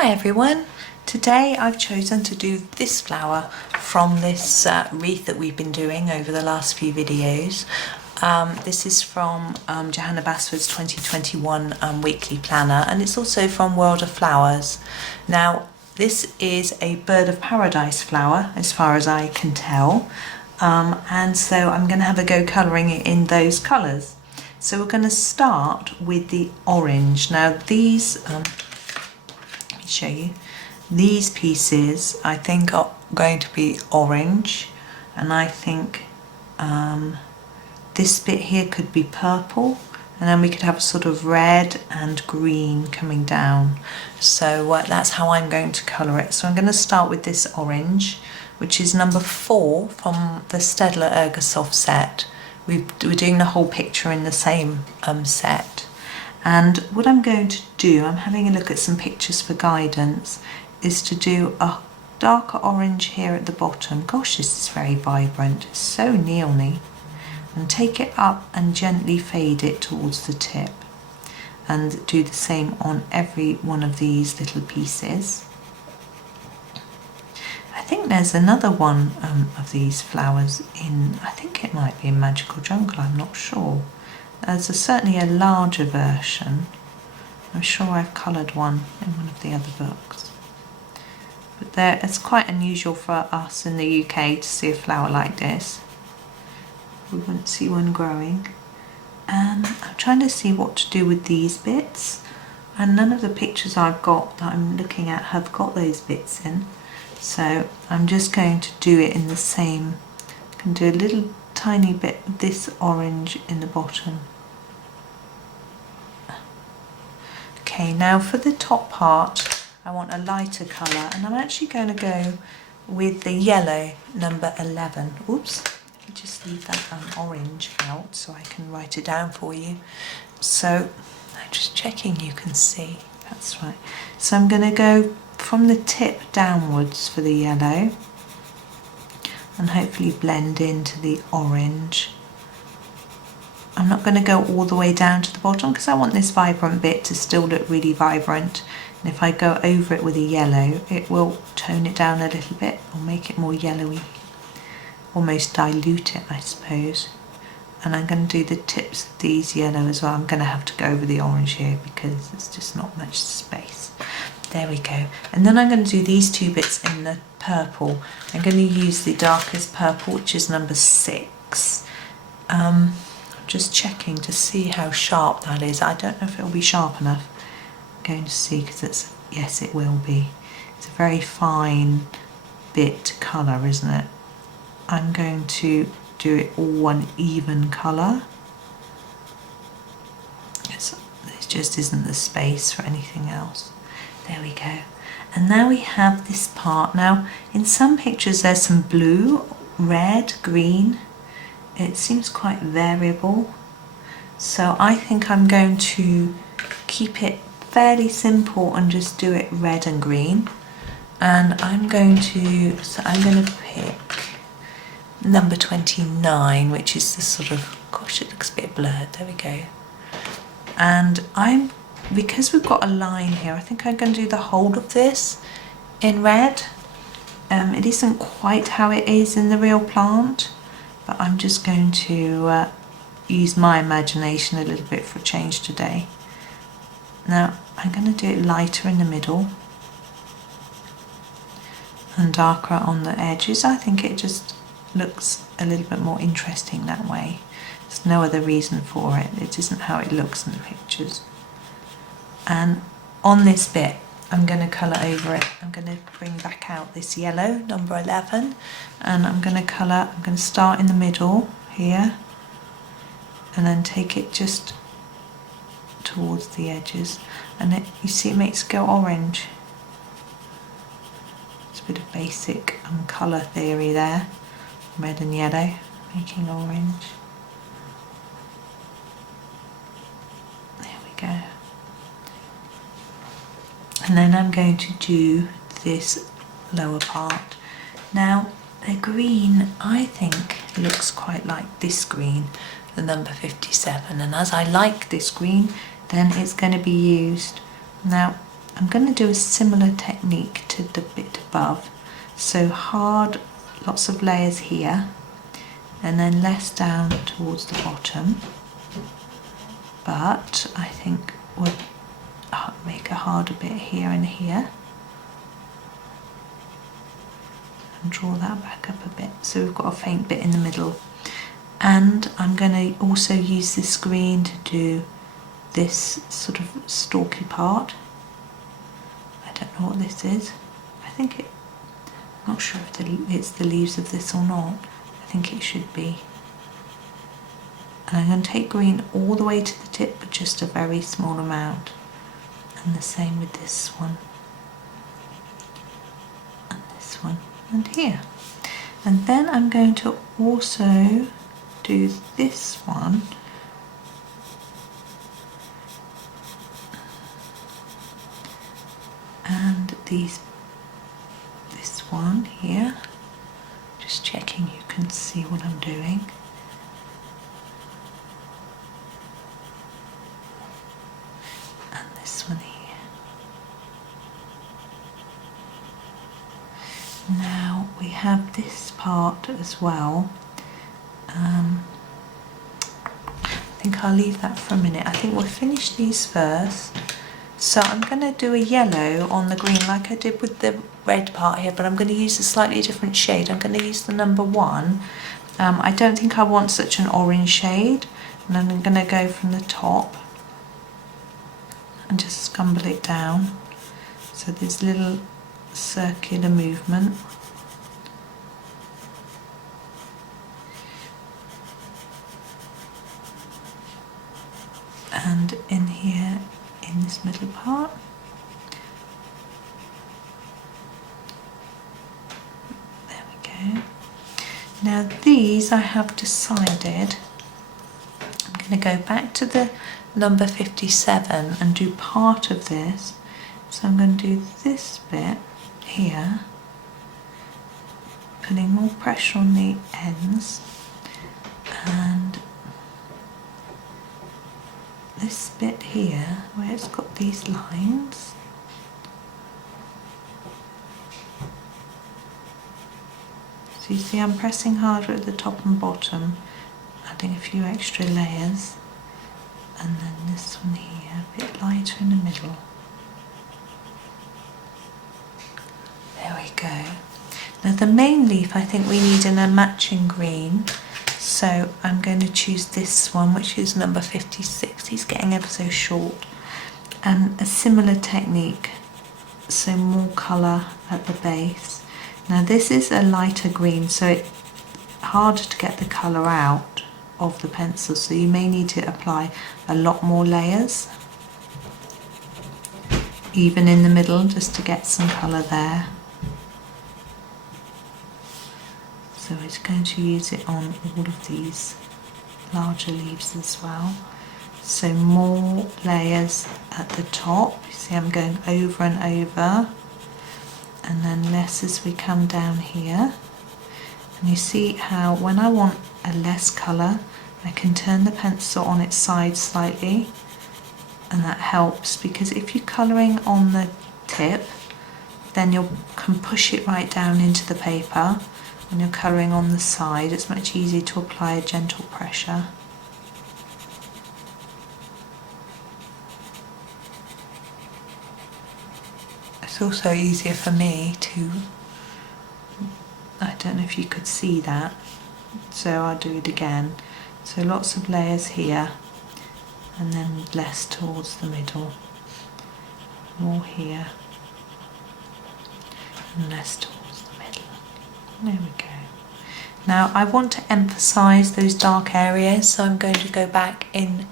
Hi everyone, today I've chosen to do this flower from this wreath that we've been doing over the last few videos. This is from Johanna Basford's 2021 weekly planner, and it's also from World of Flowers. Now this is a bird of paradise flower as far as I can tell, and so I'm going to have a go colouring it in those colours. So we're going to start with the orange. Now these show you these pieces I think are going to be orange, and I think this bit here could be purple, and then we could have a sort of red and green coming down. So that's how I'm going to colour it. So I'm going to start with this orange, which is number 4 from the Staedtler Ergosoft set. We're doing the whole picture in the same set. And what I'm going to do, I'm having a look at some pictures for guidance, is to do a darker orange here at the bottom. Gosh, this is very vibrant, it's so neony. And take it up and gently fade it towards the tip. And do the same on every one of these little pieces. I think there's another one of these flowers in, I think it might be in Magical Jungle, I'm not sure. There's certainly a larger version. I'm sure I've coloured one in one of the other books. But it's quite unusual for us in the UK to see a flower like this. We wouldn't see one growing. And I'm trying to see what to do with these bits. And none of the pictures I've got that I'm looking at have got those bits in. So I'm just going to do it in the same. I can do a little tiny bit of this orange in the bottom. Okay, now for the top part I want a lighter colour, and I'm actually going to go with the yellow number 11. Oops, let me just leave that orange out so I can write it down for you. So I'm just checking you can see, that's right. So I'm going to go from the tip downwards for the yellow and hopefully blend into the orange. I'm not going to go all the way down to the bottom because I want this vibrant bit to still look really vibrant, and if I go over it with a yellow it will tone it down a little bit or make it more yellowy, almost dilute it I suppose. And I'm going to do the tips of these yellow as well. I'm going to have to go over the orange here because there's just not much space. There we go. And then I'm going to do these two bits in the purple. I'm going to use the darkest purple, which is number 6. I'm just checking to see how sharp that is. I don't know if it'll be sharp enough. I'm going to see because it's, yes it will be. It's a very fine bit colour, isn't it? I'm going to do it all one even colour. There just isn't the space for anything else. There we go. And now we have this part. Now in some pictures there's some blue, red, green. It seems quite variable. So I think I'm going to keep it fairly simple and just do it red and green. And I'm going to pick number 29, which is the sort of, gosh, it looks a bit blurred. There we go. And because we've got a line here, I think I'm going to do the whole of this in red. It isn't quite how it is in the real plant, but I'm just going to use my imagination a little bit for a change today. Now I'm going to do it lighter in the middle and darker on the edges. I think it just looks a little bit more interesting that way. There's no other reason for it. It isn't how it looks in the pictures. And on this bit I'm going to colour over it. I'm going to bring back out this yellow, number 11, and I'm going to start in the middle here and then take it just towards the edges, and you see it makes it go orange. It's a bit of basic colour theory there, red and yellow making orange. There we go. And then I'm going to do this lower part. Now the green I think looks quite like this green, the number 57, and as I like this green then it's going to be used. Now I'm going to do a similar technique to the bit above. So hard, lots of layers here, and then less down towards the bottom. But I think we'll make a harder bit here and here. And draw that back up a bit. So we've got a faint bit in the middle. And I'm going to also use this green to do this sort of stalky part. I don't know what this is. I think I'm not sure if it's the leaves of this or not. I think it should be. And I'm going to take green all the way to the tip, but just a very small amount. And the same with this one. And this one. And here. And then I'm going to also do this one. And this one here. Just checking you can see what I'm doing. And this one here. Now we have this part as well. I think I'll leave that for a minute. I think we'll finish these first. So I'm going to do a yellow on the green like I did with the red part here, but I'm going to use a slightly different shade. I'm going to use the number 1. I don't think I want such an orange shade, and I'm going to go from the top and just scumble it down. So there's little circular movement. And in here, in this middle part. There we go. Now these I have decided I'm going to go back to the number 57 and do part of this. So I'm going to do this bit here, putting more pressure on the ends, and this bit here where it's got these lines. So you see I'm pressing harder at the top and bottom, adding a few extra layers, and then this one here a bit lighter in the middle. There we go. Now the main leaf I think we need in a matching green. So I'm going to choose this one, which is number 56. He's getting ever so short. And a similar technique, so more colour at the base. Now this is a lighter green, so it's harder to get the colour out of the pencil, so you may need to apply a lot more layers, even in the middle, just to get some colour there. So it's going to use it on all of these larger leaves as well. So more layers at the top. You see I'm going over and over, and then less as we come down here. And you see how when I want a less colour, I can turn the pencil on its side slightly, and that helps, because if you're colouring on the tip, then you can push it right down into the paper. When you're colouring on the side, it's much easier to apply a gentle pressure. It's also easier for me to, I don't know if you could see that, so I'll do it again. So lots of layers here, and then less towards the middle, more here, and less towards. There we go. Now I want to emphasise those dark areas, so I'm going to go back in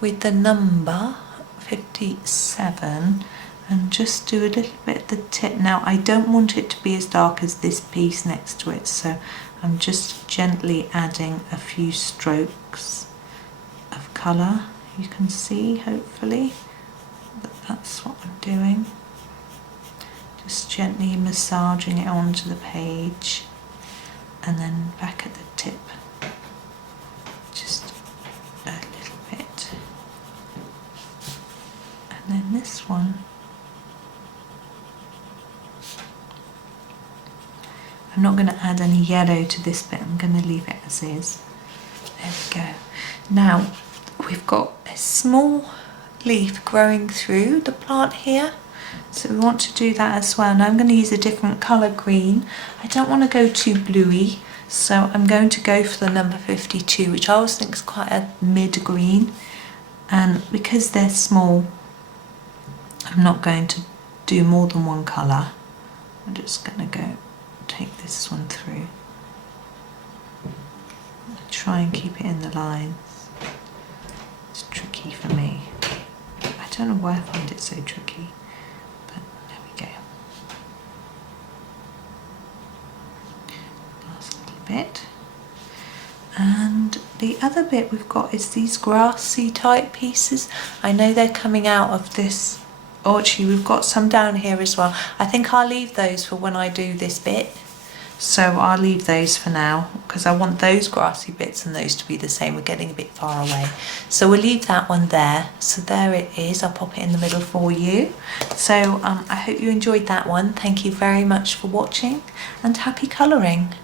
with the number 57 and just do a little bit at the tip. Now I don't want it to be as dark as this piece next to it, so I'm just gently adding a few strokes of colour. You can see, hopefully, that that's what I'm doing. Just gently massaging it onto the page, and then back at the tip, just a little bit. And then this one, I'm not going to add any yellow to this bit, I'm going to leave it as is. There we go. Now we've got a small leaf growing through the plant here, so we want to do that as well. Now I'm going to use a different colour green. I don't want to go too bluey, so I'm going to go for the number 52, which I always think is quite a mid green, and because they're small I'm not going to do more than one colour. I'm just going to go take this one through. Try and keep it in the lines. It's tricky for me. I don't know why I find it so tricky, but there we go. Last little bit. And the other bit we've got is these grassy type pieces. I know they're coming out of this. Oh, actually we've got some down here as well. I think I'll leave those for when I do this bit. So I'll leave those for now because I want those grassy bits and those to be the same. We're getting a bit far away. So we'll leave that one there. So there it is. I'll pop it in the middle for you. So I hope you enjoyed that one. Thank you very much for watching and happy colouring.